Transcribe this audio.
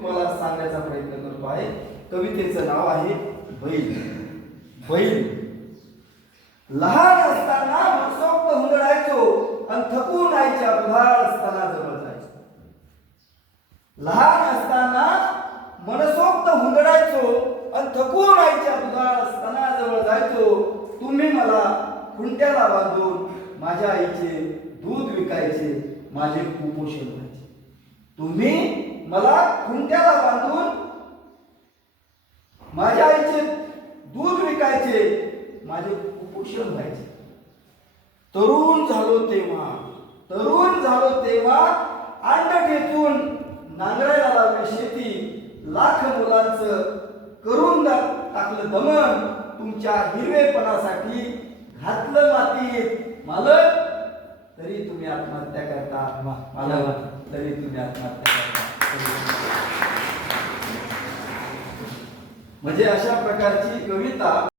मला सांगण्याचा प्रयत्न करतो आहे. कवितेचं नाव आहे बैल. बैल. लहान असताना मनसोक्त हुंदडायचो आणि थकून आईच्या दुधाळ असताना जवळ जायचो. लहान असताना मनसोक्त हुंदडायचो आणि थकून आईच्या दुधाळ असताना जवळ जायचो. तुम्ही मला खुंट्याला बांधून माझ्या आईचे दूध विकायचे माझे कुपोषण व्हायचे. तुम्ही मला खुंट्याला बांधून माझ्या आईचे दूध विकायचे माझे कुपोषण व्हायचे. तरुण झालो तेव्हा तरुण झालो तेव्हा अंड ठेचून नांगरायला लावली शेती. लाख मुलांचं करून टाकलं दमन. तुमच्या हिरवेपणासाठी घातलं मातीत. मालक तरी तुम्ही आत्महत्या करता. मालक. तरी तुम्ही आत्महत्या करता. म्हणजे अशा प्रकारची कविता